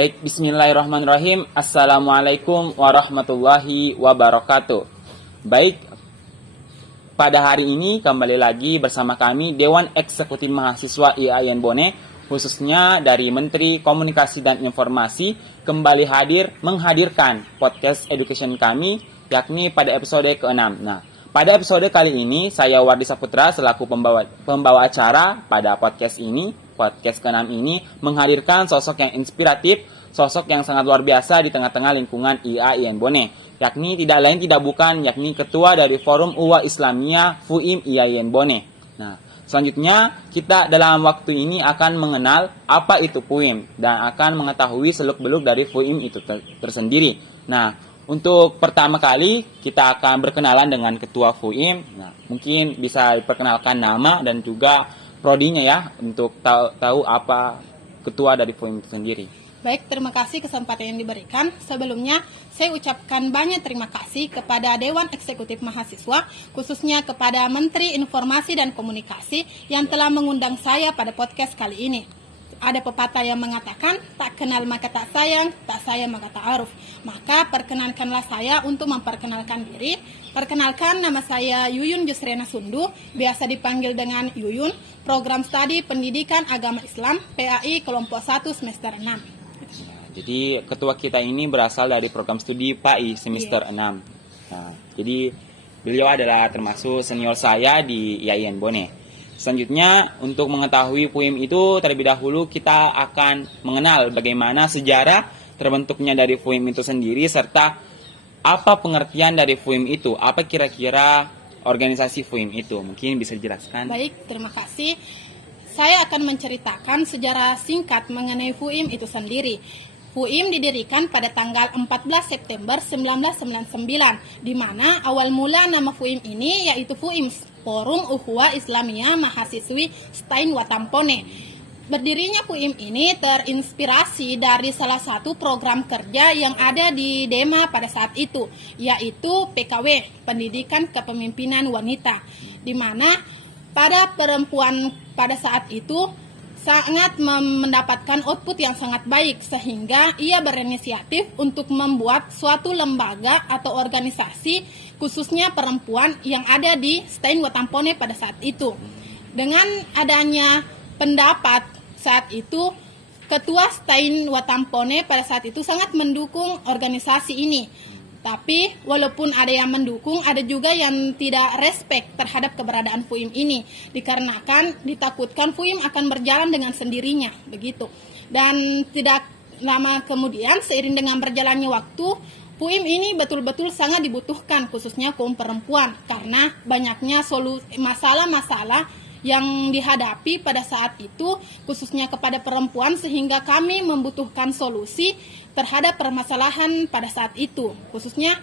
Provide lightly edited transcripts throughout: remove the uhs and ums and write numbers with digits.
Baik, bismillahirrahmanirrahim. Assalamualaikum warahmatullahi wabarakatuh. Baik, pada hari ini kembali lagi bersama kami Dewan Eksekutif Mahasiswa IAIN Bone, khususnya dari Menteri Komunikasi dan Informasi, kembali menghadirkan podcast education kami, yakni pada episode ke-6. Nah, pada episode kali ini, saya Wardi Saputra selaku pembawa acara pada podcast ke-6 ini menghadirkan sosok yang inspiratif, sosok yang sangat luar biasa di tengah-tengah lingkungan IAIN Bone, yakni tidak lain tidak bukan yakni ketua dari Forum Uwa Islamiyah FUIM IAIN Bone. Nah, selanjutnya kita dalam waktu ini akan mengenal apa itu FUIM dan akan mengetahui seluk-beluk dari FUIM itu tersendiri. Nah, untuk pertama kali kita akan berkenalan dengan ketua FUIM. Nah, mungkin bisa diperkenalkan nama dan juga prodinya ya, untuk tahu apa ketua dari FUIM sendiri. Baik, terima kasih kesempatan yang diberikan. Sebelumnya, saya ucapkan banyak terima kasih kepada Dewan Eksekutif Mahasiswa, khususnya kepada Menteri Informasi dan Komunikasi yang telah mengundang saya pada podcast kali ini. Ada pepatah yang mengatakan, tak kenal maka tak sayang, tak sayang maka tak aruf. Maka perkenankanlah saya untuk memperkenalkan diri. Perkenalkan, nama saya Yuyun Jusrena Sundu, biasa dipanggil dengan Yuyun, Program Studi Pendidikan Agama Islam, PAI Kelompok 1 semester 6. Jadi ketua kita ini berasal dari program studi PAI semester 6. Nah, jadi beliau adalah termasuk senior saya di IAIN Bone. Selanjutnya, untuk mengetahui FUIM itu, terlebih dahulu kita akan mengenal bagaimana sejarah terbentuknya dari FUIM itu sendiri, serta apa pengertian dari FUIM itu, apa kira-kira organisasi FUIM itu. Mungkin bisa dijelaskan? Baik, terima kasih. Saya akan menceritakan sejarah singkat mengenai FUIM itu sendiri. FUIM didirikan pada tanggal 14 September 1999, di mana awal mula nama FUIM ini yaitu FUIM, Forum Ukhuwah Islamiyah Mahasiswi Stain Watampone. Berdirinya FUIM ini terinspirasi dari salah satu program kerja yang ada di Dema pada saat itu, yaitu PKW, Pendidikan Kepemimpinan Wanita, di mana pada perempuan pada saat itu sangat mendapatkan output yang sangat baik, sehingga ia berinisiatif untuk membuat suatu lembaga atau organisasi khususnya perempuan yang ada di Stain Watampone pada saat itu. Dengan adanya pendapat saat itu, Ketua Stain Watampone pada saat itu sangat mendukung organisasi ini. Tapi walaupun ada yang mendukung, ada juga yang tidak respect terhadap keberadaan FUIM ini, dikarenakan ditakutkan FUIM akan berjalan dengan sendirinya, begitu. Dan tidak lama kemudian, seiring dengan berjalannya waktu, FUIM ini betul-betul sangat dibutuhkan, khususnya kaum perempuan, karena banyaknya masalah-masalah yang dihadapi pada saat itu, khususnya kepada perempuan, sehingga kami membutuhkan solusi terhadap permasalahan pada saat itu, khususnya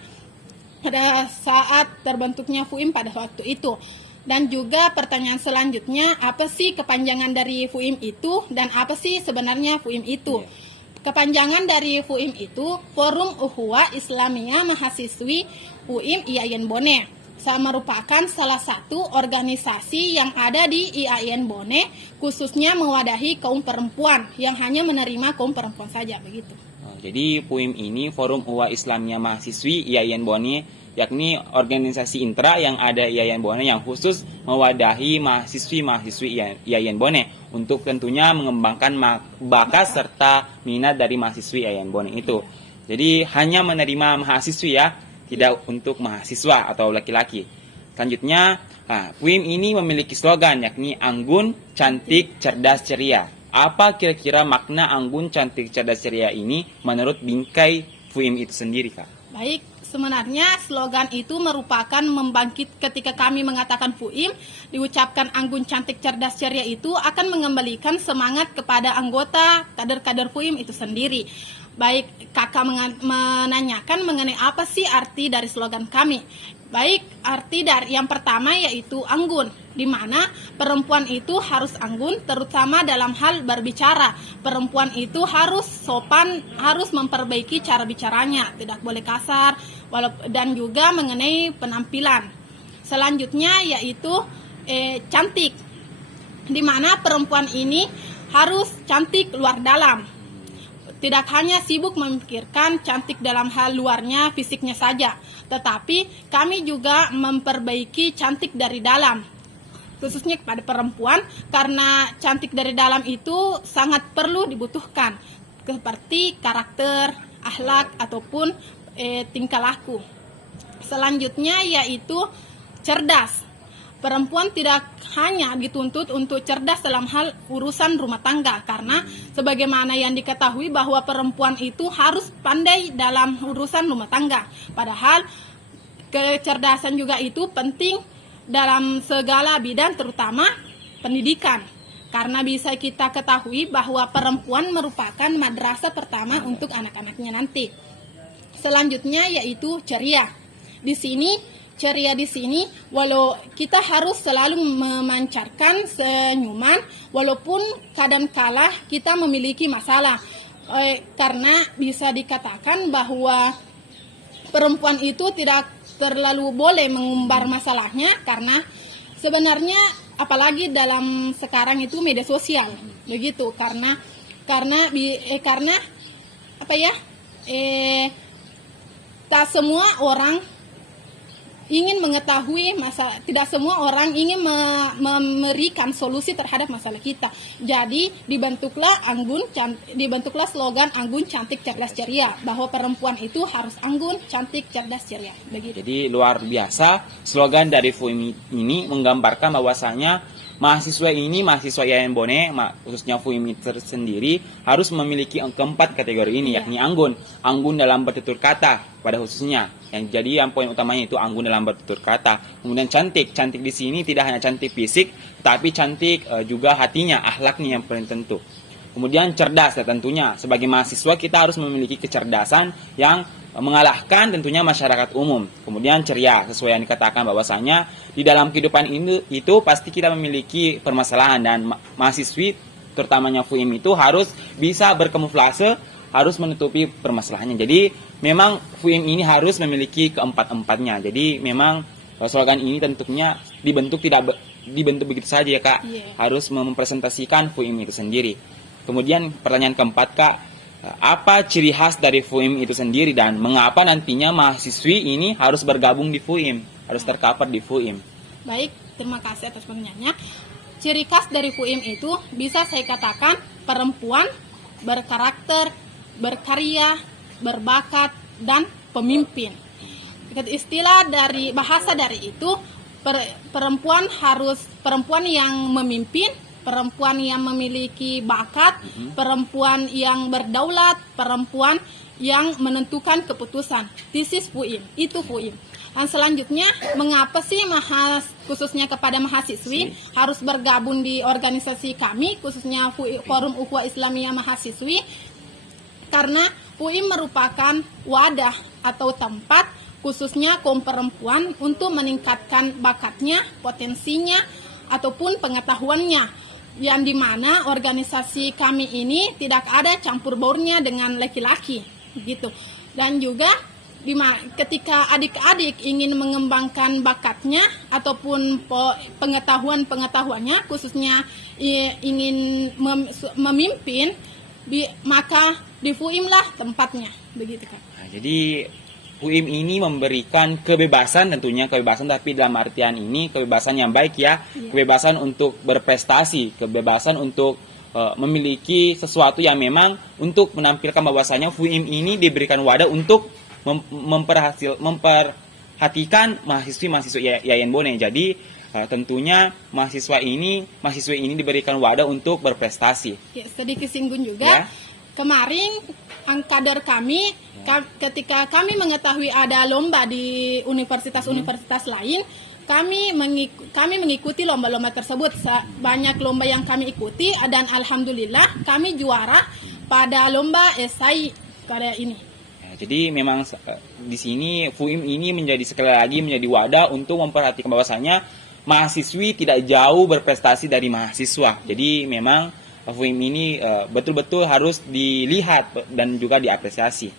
pada saat terbentuknya FUIM pada waktu itu. Dan juga pertanyaan selanjutnya, apa sih kepanjangan dari FUIM itu dan apa sih sebenarnya FUIM itu? Kepanjangan dari FUIM itu Forum Ukhuwah Islamiyah Mahasiswi FUIM IAIN Bone. Merupakan salah satu organisasi yang ada di IAIN Bone, khususnya mewadahi kaum perempuan yang hanya menerima kaum perempuan saja, begitu. Jadi FUIM ini Forum Uwa Islamiyah Mahasiswi IAIN Bone, yakni organisasi intra yang ada IAIN Bone yang khusus mewadahi mahasiswi-mahasiswi IAIN Bone untuk tentunya mengembangkan bakat serta minat dari mahasiswi IAIN Bone itu. Jadi hanya menerima mahasiswi ya, tidak untuk mahasiswa atau laki-laki. Selanjutnya, FUIM ini memiliki slogan yakni anggun, cantik, cerdas, ceria. Apa kira-kira makna anggun, cantik, cerdas, ceria ini menurut bingkai FUIM itu sendiri, Kak? Baik, sebenarnya slogan itu merupakan membangkit ketika kami mengatakan FUIM, diucapkan anggun, cantik, cerdas, ceria itu akan mengembalikan semangat kepada anggota kader-kader FUIM itu sendiri. Baik, kakak menanyakan mengenai apa sih arti dari slogan kami. Baik, arti dari yang pertama yaitu anggun, di mana perempuan itu harus anggun, terutama dalam hal berbicara. Perempuan itu harus sopan, harus memperbaiki cara bicaranya, tidak boleh kasar, dan juga mengenai penampilan. Selanjutnya yaitu cantik, di mana perempuan ini harus cantik luar dalam. tidak hanya sibuk memikirkan cantik dalam hal luarnya, fisiknya saja, tetapi kami juga memperbaiki cantik dari dalam, khususnya kepada perempuan, karena cantik dari dalam itu sangat perlu dibutuhkan, seperti karakter, akhlak, ataupun tingkah laku. Selanjutnya yaitu cerdas. Perempuan tidak hanya dituntut untuk cerdas dalam hal urusan rumah tangga, karena sebagaimana yang diketahui bahwa perempuan itu harus pandai dalam urusan rumah tangga. Padahal kecerdasan juga itu penting dalam segala bidang, terutama pendidikan. Karena bisa kita ketahui bahwa perempuan merupakan madrasah pertama untuk anak-anaknya nanti. Selanjutnya yaitu ceria. Ceria di sini, walau kita harus selalu memancarkan senyuman, walaupun kadangkala kita memiliki masalah. Karena bisa dikatakan bahwa perempuan itu tidak terlalu boleh mengumbar masalahnya, karena sebenarnya apalagi dalam sekarang itu media sosial, begitu. Karena tak semua orang ingin mengetahui masalah, tidak semua orang ingin memberikan solusi terhadap masalah kita. Jadi dibentuklah slogan anggun, cantik, cerdas, ceria, bahwa perempuan itu harus anggun, cantik, cerdas, ceria. Begitu. Jadi luar biasa slogan dari FUIM ini menggambarkan bahwasanya mahasiswa Yayan Bone, khususnya FUIM tersendiri, harus memiliki keempat kategori ini, yakni anggun dalam bertutur kata pada khususnya. Yang poin utamanya itu anggun dalam bertutur kata. Kemudian cantik di sini tidak hanya cantik fisik, tapi cantik juga hatinya, akhlaknya yang paling tentu. Kemudian cerdas, tentunya sebagai mahasiswa kita harus memiliki kecerdasan yang mengalahkan tentunya masyarakat umum. Kemudian ceria, sesuai yang dikatakan bahwasanya di dalam kehidupan ini itu pasti kita memiliki permasalahan, dan mahasiswi terutamanya FUIM itu harus bisa berkamuflase, harus menutupi permasalahannya. Jadi memang FUIM ini harus memiliki keempat-empatnya. Jadi memang slogan ini tentunya dibentuk begitu saja ya Kak. Harus mempresentasikan FUIM itu sendiri. Kemudian pertanyaan keempat Kak, apa ciri khas dari FUIM itu sendiri dan mengapa nantinya mahasiswi ini harus bergabung di FUIM, harus tercover di FUIM? Baik, terima kasih atas pertanyaannya. Ciri khas dari FUIM itu bisa saya katakan perempuan berkarakter, berkarya, berbakat, dan pemimpin. Istilah dari bahasa dari itu, perempuan yang memimpin, perempuan yang memiliki bakat, perempuan yang berdaulat, perempuan yang menentukan keputusan. This is FUIM, itu FUIM. Dan selanjutnya, mengapa sih khususnya kepada mahasiswi harus bergabung di organisasi kami, khususnya Forum Ukhuwah Islamiyah Mahasiswi? Karena FUIM merupakan wadah atau tempat khususnya kaum perempuan untuk meningkatkan bakatnya, potensinya, ataupun pengetahuannya, yang dimana organisasi kami ini tidak ada campur baurnya dengan laki-laki, gitu. Dan juga ketika adik-adik ingin mengembangkan bakatnya ataupun pengetahuannya, khususnya ingin memimpin, maka di FUIM lah tempatnya, begitu kan. Nah, jadi FUIM ini memberikan kebebasan, tentunya kebebasan, tapi dalam artian ini kebebasan yang baik ya, kebebasan untuk berprestasi, kebebasan untuk memiliki sesuatu yang memang untuk menampilkan bahwasanya FUIM ini diberikan wadah untuk memperhatikan mahasiswi Yayan Bone. Jadi tentunya mahasiswi ini diberikan wadah untuk berprestasi. Ya, sedikit singgung juga. Ya. Kemarin kader kami, ketika kami mengetahui ada lomba di universitas-universitas lain, kami mengikuti lomba-lomba tersebut. Banyak lomba yang kami ikuti, dan alhamdulillah kami juara pada lomba esai pada ini. Jadi memang di sini FUIM ini sekali lagi menjadi wadah untuk memperhatikan bahwasanya mahasiswi tidak jauh berprestasi dari mahasiswa. Jadi memang FUIM ini betul-betul harus dilihat dan juga diapresiasi.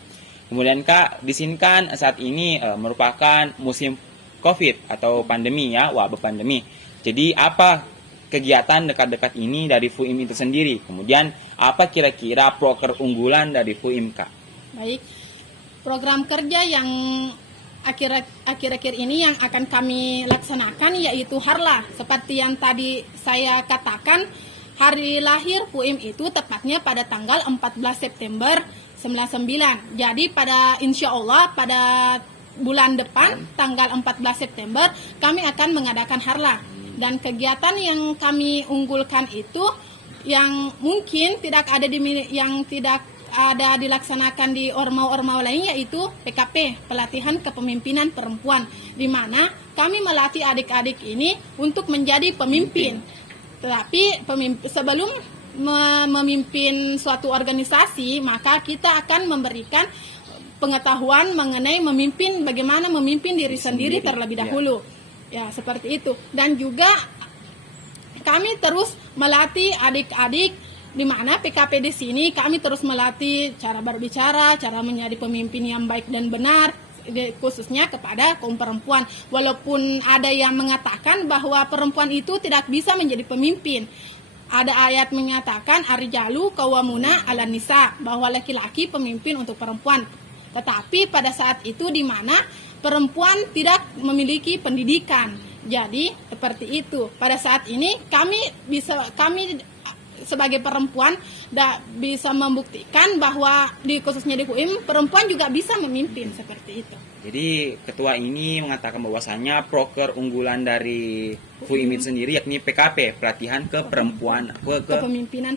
Kemudian Kak, di sini kan saat ini merupakan musim COVID atau pandemi ya, wabah pandemi. Jadi apa kegiatan dekat-dekat ini dari FUIM itu sendiri? Kemudian apa kira-kira proker unggulan dari FUIM, Kak? Baik, program kerja yang akhir-akhir ini yang akan kami laksanakan yaitu Harla. Seperti yang tadi saya katakan, hari lahir FUIM itu tepatnya pada tanggal 14 September 99. Jadi insya Allah pada bulan depan tanggal 14 September kami akan mengadakan Harla. Dan kegiatan yang kami unggulkan itu yang mungkin tidak ada dilaksanakan di ormau-ormau lain, yaitu PKP, pelatihan kepemimpinan perempuan, di mana kami melatih adik-adik ini untuk menjadi pemimpin. Tetapi sebelum memimpin suatu organisasi, maka kita akan memberikan pengetahuan mengenai bagaimana memimpin diri sendiri terlebih dahulu. Ya, seperti itu. Dan juga kami terus melatih adik-adik, di mana PKP di sini kami terus melatih cara berbicara, cara menjadi pemimpin yang baik dan benar, khususnya kepada kaum perempuan. Walaupun ada yang mengatakan bahwa perempuan itu tidak bisa menjadi pemimpin. Ada ayat menyatakan ar-rijalu qawwamuna 'alan nisa, bahwa laki-laki pemimpin untuk perempuan. Tetapi pada saat itu di mana perempuan tidak memiliki pendidikan. Jadi seperti itu. Pada saat ini kami sebagai perempuan bisa membuktikan bahwa khususnya di FUIM perempuan juga bisa memimpin seperti itu. Jadi ketua ini mengatakan bahwasanya proker unggulan dari FUIM itu sendiri yakni PKP, pelatihan kepemimpinan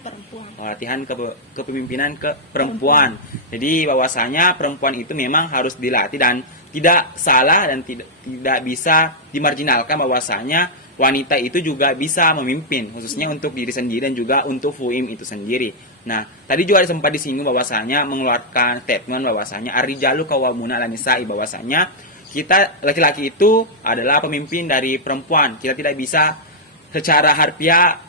perempuan. Pelatihan kepemimpinan ke perempuan. Jadi bahwasanya perempuan itu memang harus dilatih dan tidak salah dan tidak bisa dimarginalkan, bahwasanya wanita itu juga bisa memimpin, khususnya untuk diri sendiri dan juga untuk FUIM itu sendiri. Nah, tadi juga sempat disinggung bahwasanya mengeluarkan statement bahwasanya ar-rijalu qawwamuna 'alan nisa'i, bahwasanya kita laki-laki itu adalah pemimpin dari perempuan. Kita tidak bisa secara harfiah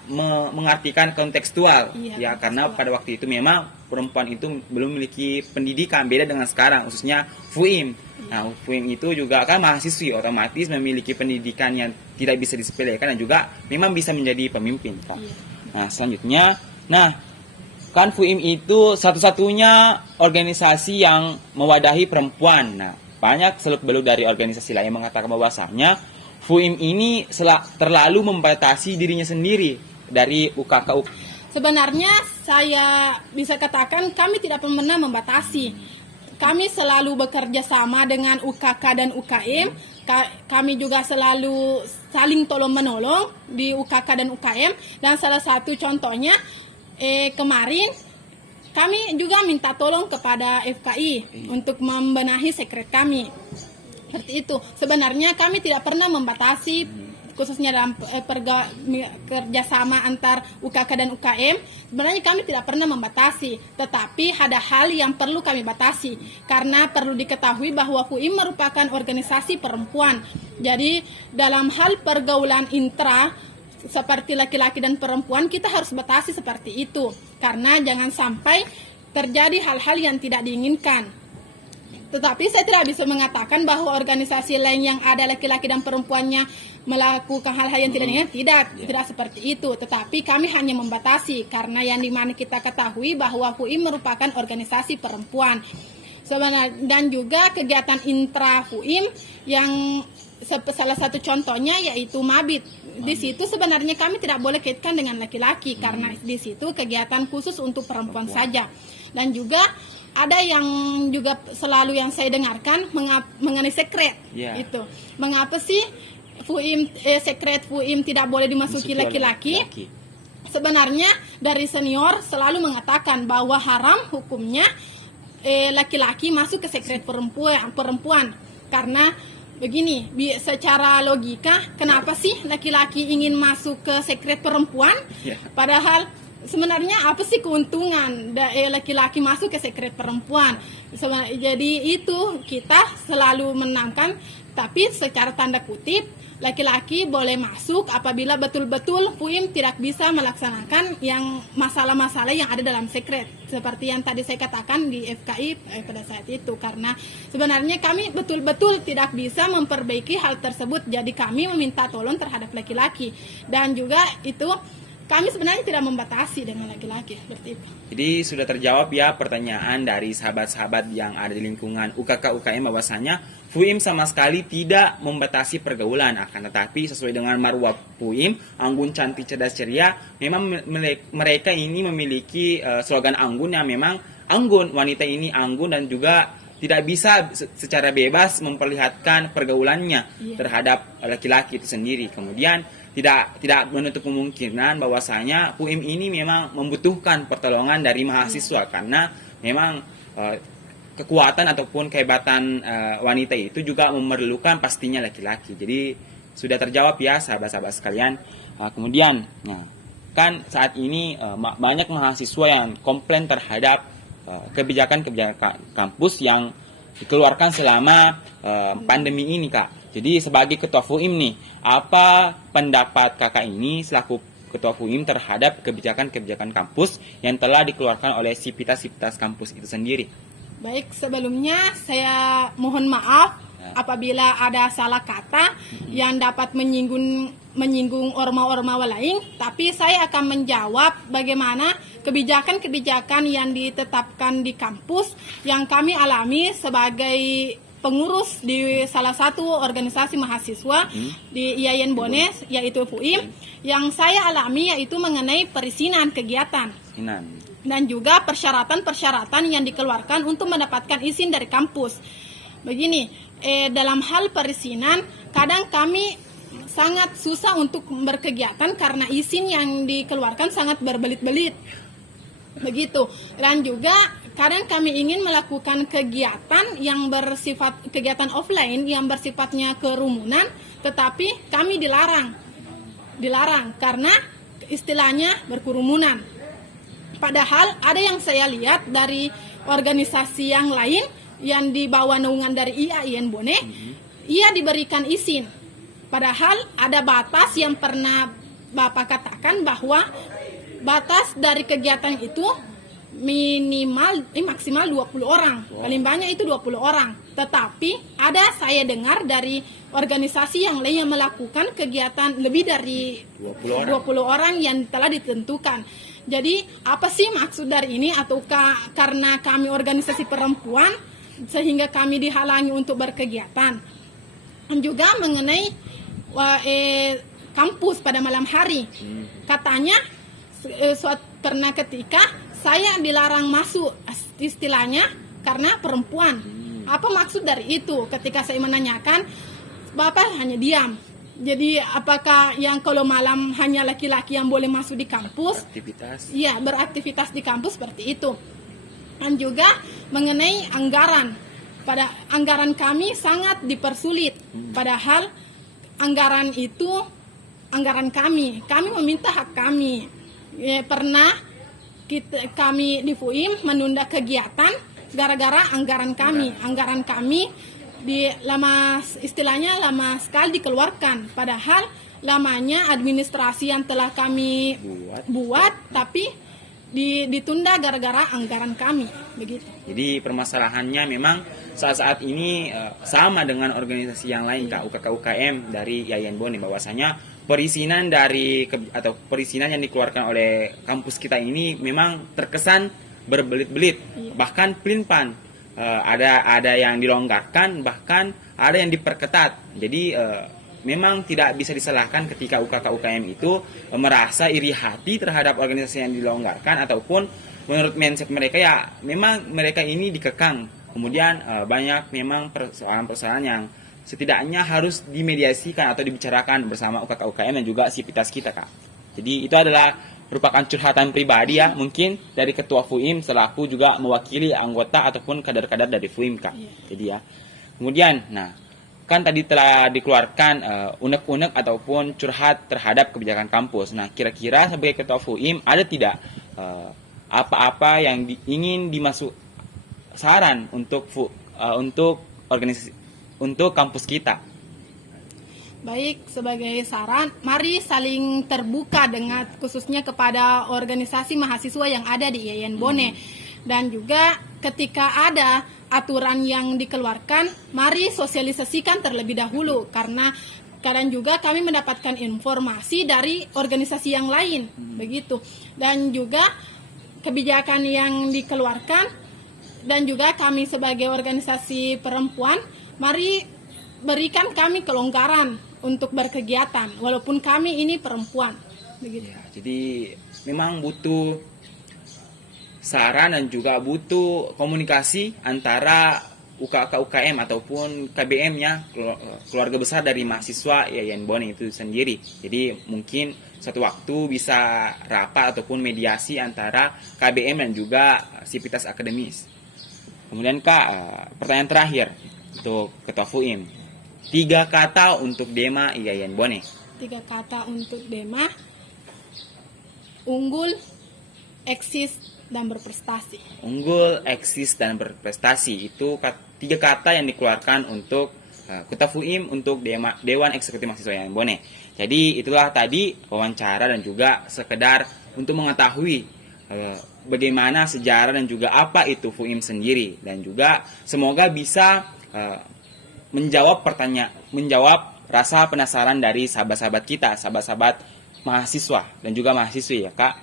mengartikan kontekstual, ya karena pada waktu itu memang perempuan itu belum memiliki pendidikan, beda dengan sekarang, khususnya FUIM. Nah, FUIM itu juga kan mahasiswi, otomatis memiliki pendidikan yang tidak bisa disepelekan dan juga memang bisa menjadi pemimpin, Pak. Nah, selanjutnya, kan FUIM itu satu-satunya organisasi yang mewadahi perempuan. Nah, banyak seluk-beluk dari organisasi lain mengatakan bahwasanya FUIM ini terlalu membatasi dirinya sendiri dari UKK. Sebenarnya saya bisa katakan kami tidak pernah membatasi. Kami selalu bekerja sama dengan UKK dan UKM. Kami juga selalu saling tolong-menolong di UKK dan UKM. Dan salah satu contohnya, kemarin kami juga minta tolong kepada FKI untuk membenahi sekret kami. Seperti itu. Sebenarnya kami tidak pernah membatasi, khususnya dalam kerjasama antar UKK dan UKM. Sebenarnya kami tidak pernah membatasi, tetapi ada hal yang perlu kami batasi, karena perlu diketahui bahwa FUIM merupakan organisasi perempuan. Jadi dalam hal pergaulan intra seperti laki-laki dan perempuan, kita harus batasi seperti itu, karena jangan sampai terjadi hal-hal yang tidak diinginkan. Tetapi saya tidak bisa mengatakan bahwa organisasi lain yang ada laki-laki dan perempuannya melakukan hal-hal yang tidak diinginkan. Tidak seperti itu. Tetapi kami hanya membatasi, karena yang dimana kita ketahui bahwa FUIM merupakan organisasi perempuan. Dan juga kegiatan intra FUIM yang salah satu contohnya yaitu Mabit. Di situ sebenarnya kami tidak boleh kaitkan dengan laki-laki, karena di situ kegiatan khusus untuk perempuan saja. Dan juga ada yang juga selalu yang saya dengarkan mengenai sekret. Itu mengapa sih sekret FUIM tidak boleh dimasuki laki-laki? Sebenarnya dari senior selalu mengatakan bahwa haram hukumnya laki-laki masuk ke sekret perempuan. Karena begini, secara logika, kenapa sih laki-laki ingin masuk ke sekret perempuan? Padahal sebenarnya apa sih keuntungan laki-laki masuk ke sekret perempuan? Jadi itu kita selalu menangkan, tapi secara tanda kutip laki-laki boleh masuk apabila betul-betul FUIM tidak bisa melaksanakan yang masalah-masalah yang ada dalam sekret. Seperti yang tadi saya katakan di FKI pada saat itu. Karena sebenarnya kami betul-betul tidak bisa memperbaiki hal tersebut. Jadi kami meminta tolong terhadap laki-laki. Dan juga itu kami sebenarnya tidak membatasi dengan laki-laki seperti itu. Jadi sudah terjawab ya pertanyaan dari sahabat-sahabat yang ada di lingkungan UKK UKM bahwasanya FUIM sama sekali tidak membatasi pergaulan, akan tetapi sesuai dengan marwah FUIM, anggun cantik cerdas ceria, memang mereka ini memiliki slogan anggun yang memang anggun, wanita ini anggun dan juga tidak bisa secara bebas memperlihatkan pergaulannya terhadap laki-laki itu sendiri. Kemudian tidak menutup kemungkinan bahwasanya FUIM ini memang membutuhkan pertolongan dari mahasiswa karena memang kekuatan ataupun kehebatan wanita itu juga memerlukan pastinya laki-laki. Jadi sudah terjawab ya sahabat-sahabat sekalian. Kemudian kan saat ini banyak mahasiswa yang komplain terhadap kebijakan-kebijakan kampus yang dikeluarkan selama pandemi ini, Kak. Jadi sebagai ketua FUIM nih, apa pendapat kakak ini selaku ketua FUIM terhadap kebijakan-kebijakan kampus yang telah dikeluarkan oleh sivitas-sivitas kampus itu sendiri? Baik, sebelumnya saya mohon maaf apabila ada salah kata yang dapat menyinggung orma-orma lain, tapi saya akan menjawab bagaimana kebijakan-kebijakan yang ditetapkan di kampus yang kami alami sebagai pengurus di salah satu organisasi mahasiswa di IAIN Bones, yaitu FUIM, yang saya alami yaitu mengenai perizinan kegiatan dan juga persyaratan-persyaratan yang dikeluarkan untuk mendapatkan izin dari kampus. Begini, dalam hal perizinan, kadang kami sangat susah untuk berkegiatan karena izin yang dikeluarkan sangat berbelit-belit. Begitu. Dan juga kadang kami ingin melakukan kegiatan yang bersifat kegiatan offline yang bersifatnya kerumunan, tetapi kami dilarang karena istilahnya berkerumunan. Padahal ada yang saya lihat dari organisasi yang lain yang di bawah naungan dari IAIN Bone, ia diberikan izin. Padahal ada batas yang pernah Bapak katakan bahwa batas dari kegiatan itu maksimal 20 orang. Paling banyak itu 20 orang. Tetapi ada saya dengar dari organisasi yang lain yang melakukan kegiatan lebih dari 20 orang yang telah ditentukan. Jadi apa sih maksud dari ini? Ataukah karena kami organisasi perempuan sehingga kami dihalangi untuk berkegiatan? Dan juga mengenai kampus pada malam hari. Katanya pernah ketika saya dilarang masuk istilahnya karena perempuan. Apa maksud dari itu? Ketika saya menanyakan, Bapak hanya diam. Jadi apakah yang kalau malam hanya laki-laki yang boleh masuk di kampus? Iya, beraktivitas di kampus seperti itu. Dan juga mengenai anggaran. Pada anggaran kami sangat dipersulit. Padahal anggaran itu anggaran kami. Kami meminta hak kami. Pernah kami di FUIM menunda kegiatan gara-gara anggaran kami. Anggaran kami lama sekali dikeluarkan. Padahal lamanya administrasi yang telah kami buat tapi ditunda gara-gara anggaran kami, begitu. Jadi permasalahannya memang saat ini sama dengan organisasi yang lain, Kak, UKK UKM dari IAIN Bone, bahwasanya perizinan atau perizinan yang dikeluarkan oleh kampus kita ini memang terkesan berbelit-belit, bahkan pelin-pan. Ada yang dilonggarkan, bahkan ada yang diperketat. Jadi memang tidak bisa disalahkan ketika UKK UKM itu merasa iri hati terhadap organisasi yang dilonggarkan, ataupun menurut mindset mereka ya memang mereka ini dikekang. Kemudian banyak memang persoalan-persoalan yang setidaknya harus dimediasikan atau dibicarakan bersama UKK UKM dan juga sivitas kita, Kak. Jadi itu adalah merupakan curhatan pribadi ya, mungkin dari ketua FUIM selaku juga mewakili anggota ataupun kader-kader dari FUIM, Kak. Jadi ya. Kemudian, kan tadi telah dikeluarkan unek-unek ataupun curhat terhadap kebijakan kampus. Nah, kira-kira sebagai ketua FUIM ada tidak apa-apa yang ingin dimasuk saran untuk organisasi, untuk kampus kita? Baik, sebagai saran, mari saling terbuka dengan khususnya kepada organisasi mahasiswa yang ada di IAIN Bone. Dan juga ketika ada aturan yang dikeluarkan, mari sosialisasikan terlebih dahulu karena kadang juga kami mendapatkan informasi dari organisasi yang lain, begitu. Dan juga kebijakan yang dikeluarkan dan juga kami sebagai organisasi perempuan, mari berikan kami kelonggaran untuk berkegiatan walaupun kami ini perempuan, begitu. Ya, jadi memang butuh saran dan juga butuh komunikasi antara UKK UKM ataupun KBM-nya, keluarga besar dari mahasiswa IAIN Bone itu sendiri. Jadi mungkin suatu waktu bisa rapat ataupun mediasi antara KBM dan juga sivitas akademis. Kemudian Kak, pertanyaan terakhir untuk Ketua FUIM. 3 kata untuk Dema IAIN Bone. 3 kata untuk Dema: unggul, eksis, dan berprestasi. Unggul, eksis, dan berprestasi. Itu 3 kata yang dikeluarkan untuk Ketua FUIM untuk Dewan Eksekutif Mahasiswa IAIN Bone. Jadi itulah tadi wawancara dan juga sekedar untuk mengetahui bagaimana sejarah dan juga apa itu FUIM sendiri. Dan juga semoga bisa menjawab rasa penasaran dari sahabat-sahabat kita, sahabat-sahabat mahasiswa dan juga mahasiswi ya Kak.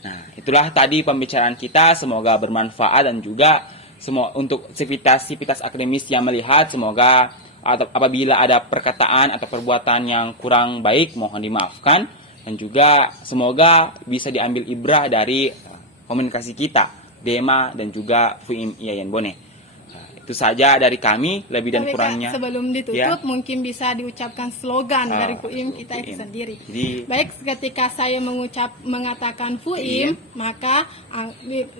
Nah, itulah tadi pembicaraan kita, semoga bermanfaat dan juga untuk sivitas akademis yang melihat, semoga apabila ada perkataan atau perbuatan yang kurang baik mohon dimaafkan dan juga semoga bisa diambil ibrah dari komunikasi kita, Dema dan juga FUIM IAIN Bone. Itu saja dari kami, lebih dan Tapi, kurangnya. Kak, sebelum ditutup, mungkin bisa diucapkan slogan dari FUIM kita itu sendiri. Jadi, baik, ketika saya mengatakan FUIM, maka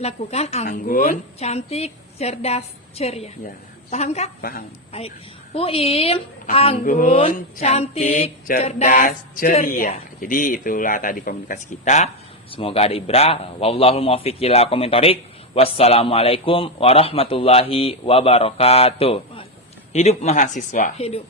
lakukan anggun, cantik, cerdas, ceria. Ya. Paham, Kak? Paham. Baik. FUIM, anggun, cantik, cerdas, ceria. Jadi itulah tadi komunikasi kita. Semoga ada ibrah. Wallahul muwaffiq ila aqwamit thoriq. Wassalamualaikum warahmatullahi wabarakatuh. Hidup mahasiswa. Hidup.